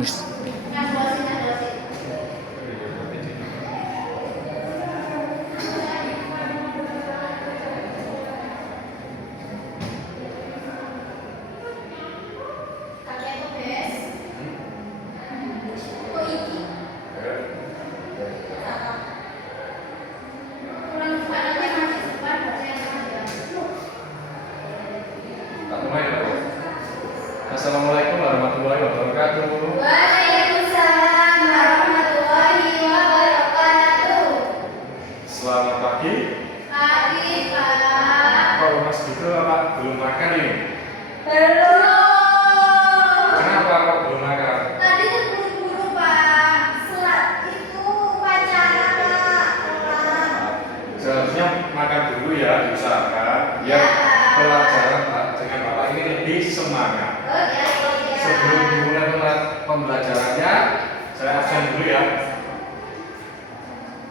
Terus. Assalamualaikum warahmatullahi wabarakatuh. Waalaikumsalam warahmatullahi wabarakatuh. Selamat pagi. Pagi, Pak. Kok Mas gitu apa? Belum makan ini? Belum. Kenapa kok belum makan? Tadi tuh buru-buru, Pak. Selat itu upacara, Pak. Seharusnya makan dulu ya, diusahakan Ya. biar pelajaran dengan Bapak ini lebih semangat. Oh ya, oh ya. Sebelum dimulai pembelajarannya, saya absen dulu ya.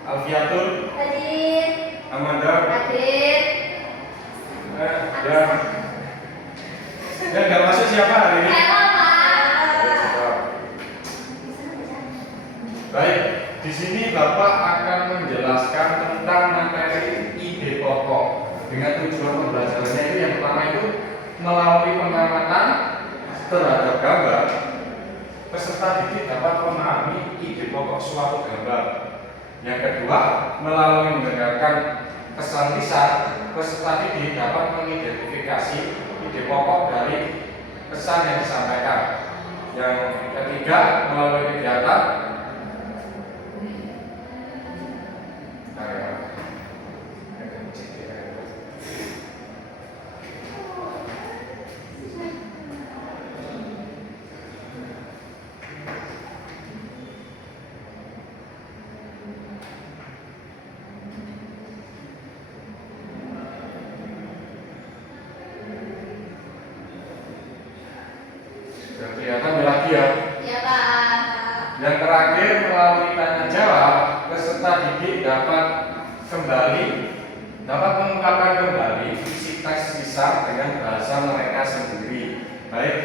Alfiatul, Hadir. Amanda, Hadir. dan nggak masuk siapa hari ini? Halo, Pak. Baik, di sini Bapak akan menjelaskan tentang materi ide pokok dengan tujuan pembelajarannya itu yang pertama itu melalui pengamatan terhadap gambar, peserta didik dapat memahami ide pokok suatu gambar. Yang kedua, melalui mendengarkan kesan lisan, peserta didik dapat mengidentifikasi ide pokok dari kesan yang disampaikan. Yang ketiga, melalui kegiatan sudah kelihatan lagi ya. Ya, Pak. Yang terakhir, melalui tanya jawab, peserta didik dapat mengungkapkan kembali isi teks lisan dengan bahasa mereka sendiri. Baik,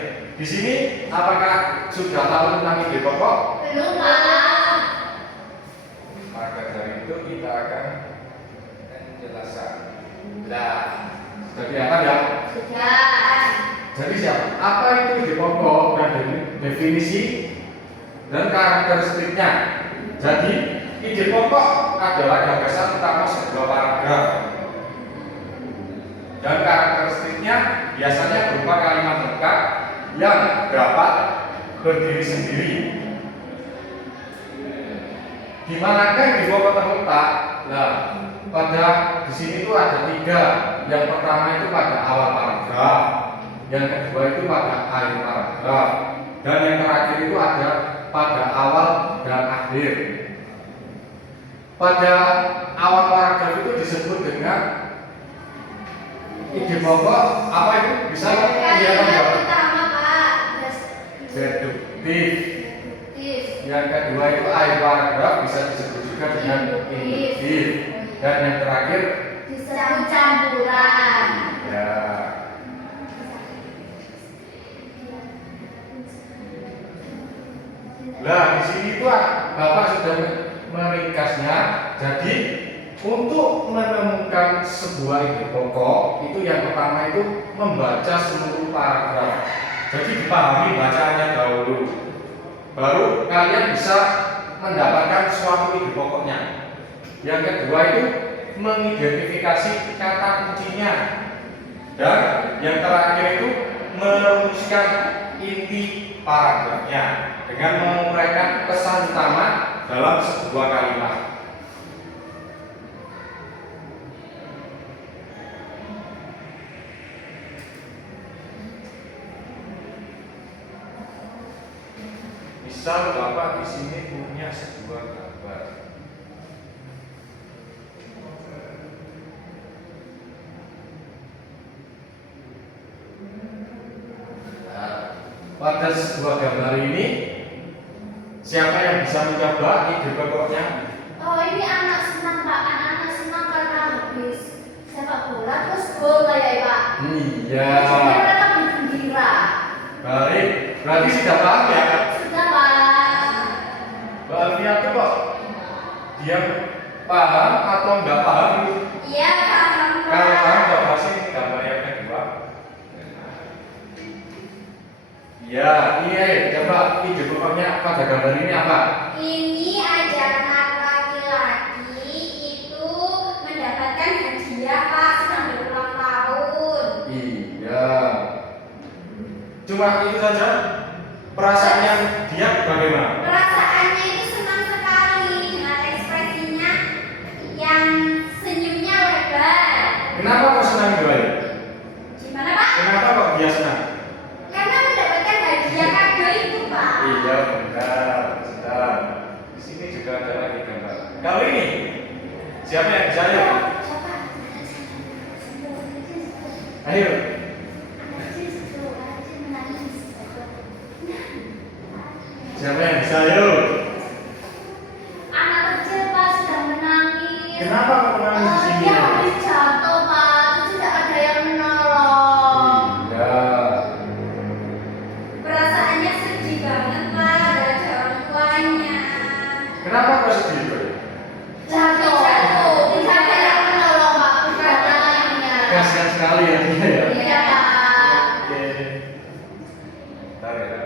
di sini apakah sudah tahu tentang ide pokok? Belum, Pak. Maka dari itu kita akan menjelaskan. Nah, sudah kelihatan ya? Sudah. Jadi siapa? Apa itu ide pokok dan definisi dan karakteristiknya? Jadi ide pokok adalah gagasan utama sebuah paragraf dan karakteristiknya biasanya berupa kalimat lengkap yang dapat berdiri sendiri. Di manakah ide pokok terletak? Nah, pada di sini itu ada tiga. Yang pertama itu pada awal paragraf, yang kedua itu pada akhir paragraf, dan yang terakhir itu ada pada awal dan akhir. Pada awal paragraf itu disebut dengan ide pokok apa itu? Bisa kelihatan Kalimat nggak? pertama, Pak. Deduktif. Deduktif. Yang kedua itu akhir paragraf bisa disebut juga dengan induktif. Dan yang terakhir Disebut campuran. ya. Nah, di sini tuh Bapak sudah meringkasnya. Jadi untuk menemukan sebuah ide pokok itu yang pertama itu membaca seluruh paragraf. Jadi dipahami bacaannya dahulu, baru kalian bisa mendapatkan suatu ide pokoknya. Yang kedua itu mengidentifikasi kata kuncinya, dan yang terakhir itu merumuskan inti paragrafnya dengan menguraikan pesan utama dalam sebuah kalimat. Misal Bapak di sini punya sebuah gambar. Nah, pada sebuah gambar ini, siapa yang bisa mencoba ide pokoknya? Oh, ini anak senang, Pak. Anak-anak senang karena habis sepak bola terus gol kayak ya, Pak. Iya. Jadi mereka bergembira. Baik, berarti sudah paham ya? Sudah, Pak. dia paham atau nggak paham? Iya, paham, Pak. Kalau paham, coba sih gambar yang kedua. Ya, iya, coba ide pokoknya pada gambar ini apa? Ini ajaran laki-laki itu mendapatkan hadiah Pak sedang berulang tahun. Iya. Cuma itu saja. Perasaannya dia bagaimana? Perasaannya itu senang sekali dengan ekspresinya yang senyumnya lebar. Kenapa kok senang doa? Gimana Pak? Kenapa kok dia senang? Karena mendapatkan hadiah kado itu Pak. Iya benar, benar. Di sini juga ada lagi gambar. Kalau ini siapa yang bisa ayo? Siapa? Ayo. Siapa yang bisa ayo? Anak kecil Pak sedang menangis. Kenapa kok menangis di sini? Dia habis jatuh Pak, terus tidak ada yang menolong. Iya. Perasaannya sedih banget Pak, gak ada orang tuanya. Kenapa kok sedih? Bro? Jatuh, tidak ada yang menolong Pak, bukan lainnya. Kasihan sekali ya dia ya. Iya Pak. Oke. Bentar ya.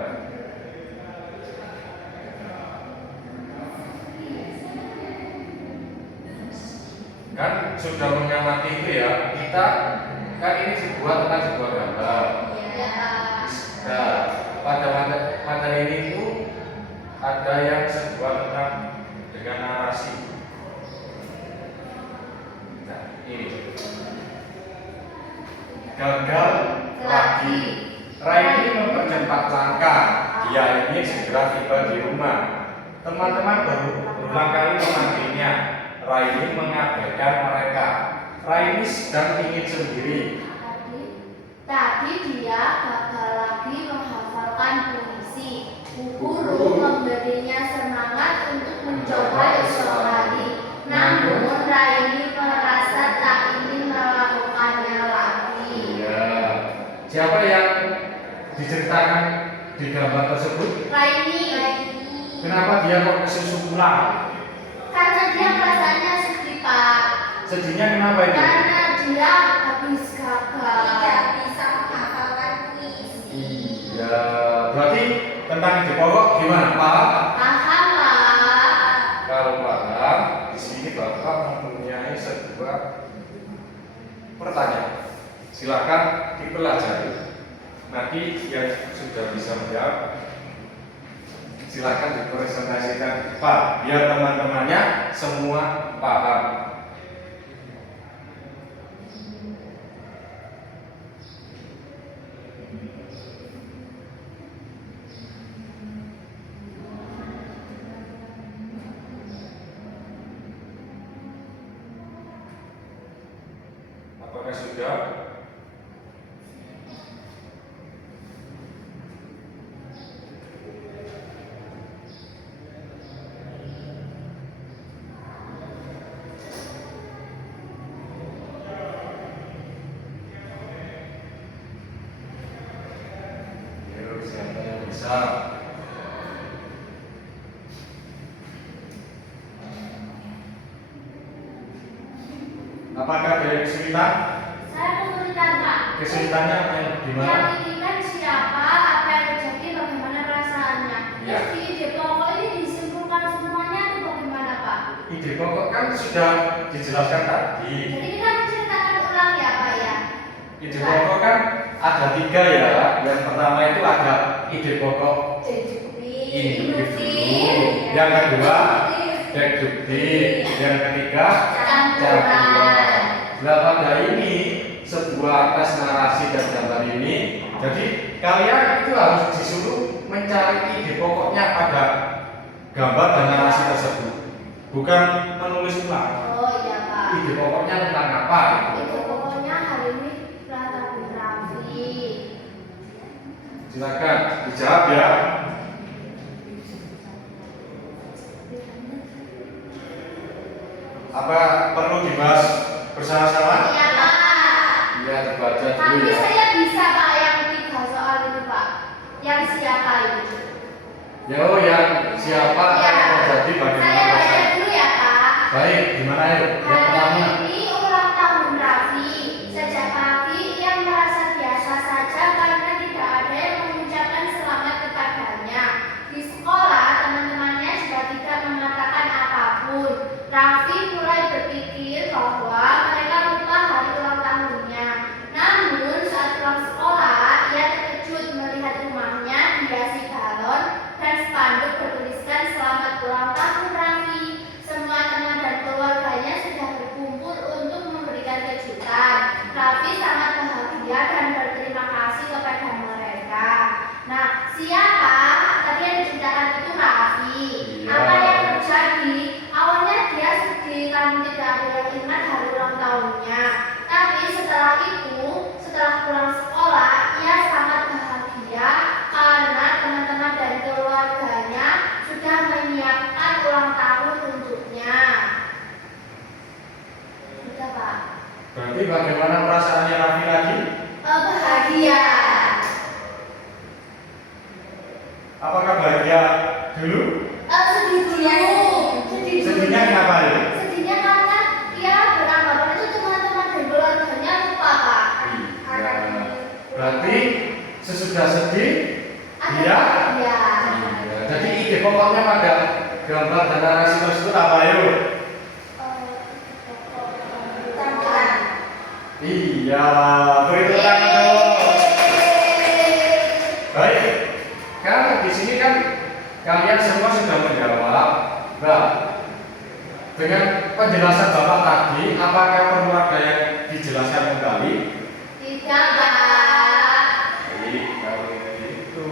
Kan sudah mengamati itu ya, kita kan ini tentang sebuah gambar. Iya Pak. Nah, pada ini itu ada yang sebuah tentang dengan narasi. Nah, ini gagal lagi. Rai ini mempercepat langkah. Dia ingin segera tiba di rumah. Teman-teman berulang kali memanggilnya. Rai ini mengabaikan mereka. Rai ini sedang ingin sendiri. Tadi dia gagal lagi menghafalkan puisi. Guru memberinya semangat untuk mencoba esok hari. Namun Raini merasa tak ingin melakukannya lagi. Iya. Siapa yang diceritakan di gambar tersebut? Raini. Kenapa dia kok kesusu pulang? Karena dia perasaannya sedih Pak. Sedihnya kenapa itu? Karena dia habis gagal. Tidak bisa menghafalkan puisi. Iya. Berarti tentang ide pokok gimana, Pak? Paham Pak. Kalau paham, di sini Bapak mempunyai sebuah pertanyaan. Silakan dipelajari. Nanti yang sudah bisa menjawab, silakan dipresentasikan Pak, biar teman-temannya semua paham. Apakah sudah? Yuk, siapa yang bisa? Apakah ada kesulitan? Saya kesulitan Pak. Kesulitannya yang gimana? Yang ini kan siapa, apa yang terjadi, bagaimana perasaannya. Ya. Terus di ide pokok ini disimpulkan semuanya itu bagaimana Pak? Ide pokok kan sudah dijelaskan tadi. Jadi kita menceritakan ulang ya Pak ya. Ide pokok kan ada 3 ya. Yang pertama itu ada ide pokok induktif. Yang kedua deduktif. Yang ketiga campuran. Nah, pada ini sebuah tes narasi dan gambar ini. Jadi kalian itu harus disuruh mencari ide pokoknya pada gambar dan narasi tersebut. Bukan menulis ulang. Oh iya Pak. Ide pokoknya tentang apa? Ide pokoknya hari ini pratagrafi. Silakan dijawab ya. Apa perlu dibahas bersama-sama? Iya Pak. Iya, terbaca dulu Tapi ya. saya bisa Pak yang 3 soal itu Pak. Yang siapa itu? Yo, yang siapa Iya. yang terjadi Saya bagaimana? baca dulu ya Pak. Baik, gimana yuk? Yang pertama. Hari ini ulang tahun Raffi. Sejak pagi ia merasa biasa saja karena tidak ada yang mengucapkan selamat kepadanya. Di sekolah, teman-temannya juga tidak mengatakan apapun. Raffi mulai berpikir bahwa mereka lupa hari ulang tahunnya. Namun, saat pulang sekolah, ia terkejut melihat rumahnya dihiasi balon dan spanduk bertuliskan selamat ulang tahun Raffi. Semua teman dan keluarganya sudah berkumpul untuk memberikan kejutan. Raffi sangat bahagia dan berterima kasih kepada mereka. Nah, siapa? Tadi yang diceritakan itu Raffi. Iya. Apa yang terjadi? Awalnya dia sedih karena tidak ada yang ingat hari ulang tahunnya. Tapi setelah itu, setelah pulang sekolah, ia sangat bahagia karena teman-teman dan keluarganya sudah menyiapkan ulang tahun untuknya. Sudah, Pak. Berarti bagaimana perasaannya Raffi lagi? Bahagia. Apakah bahagia dulu? Sedih dulu. Sedih dulu. Sedihnya kenapa ya? Sedihnya karena dia beranggapan itu teman-teman dan keluarganya lupa, Pak. Iya. Berarti sesudah sedih Ada dia. bahagia. Iya. Jadi ide pokoknya pada gambar dan narasi tersebut apa yuk? Tampilan. Iya, beri tepuk tangan dong. Baik, kan di sini kan kalian semua sudah menjawab. Nah, dengan penjelasan Bapak tadi, apakah perlu ada yang dijelaskan kembali? Tidak, Pak. Baik, kalau begitu.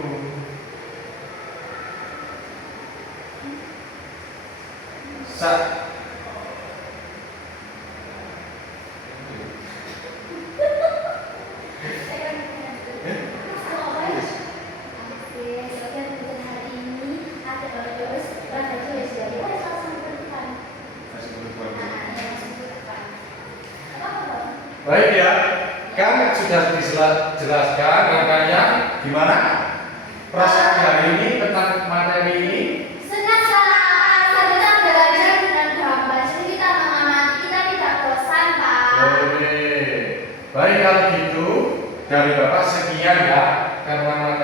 Baik ya, kan sudah dijelaskan makanya gimana perasaan hari ini tentang materi ini? Senang sekali kita belajar dengan gambar. Jadi kita mengamati, kita tidak bosan, Pak. Boleh. Baik kalau gitu dari Bapak sekian ya, karena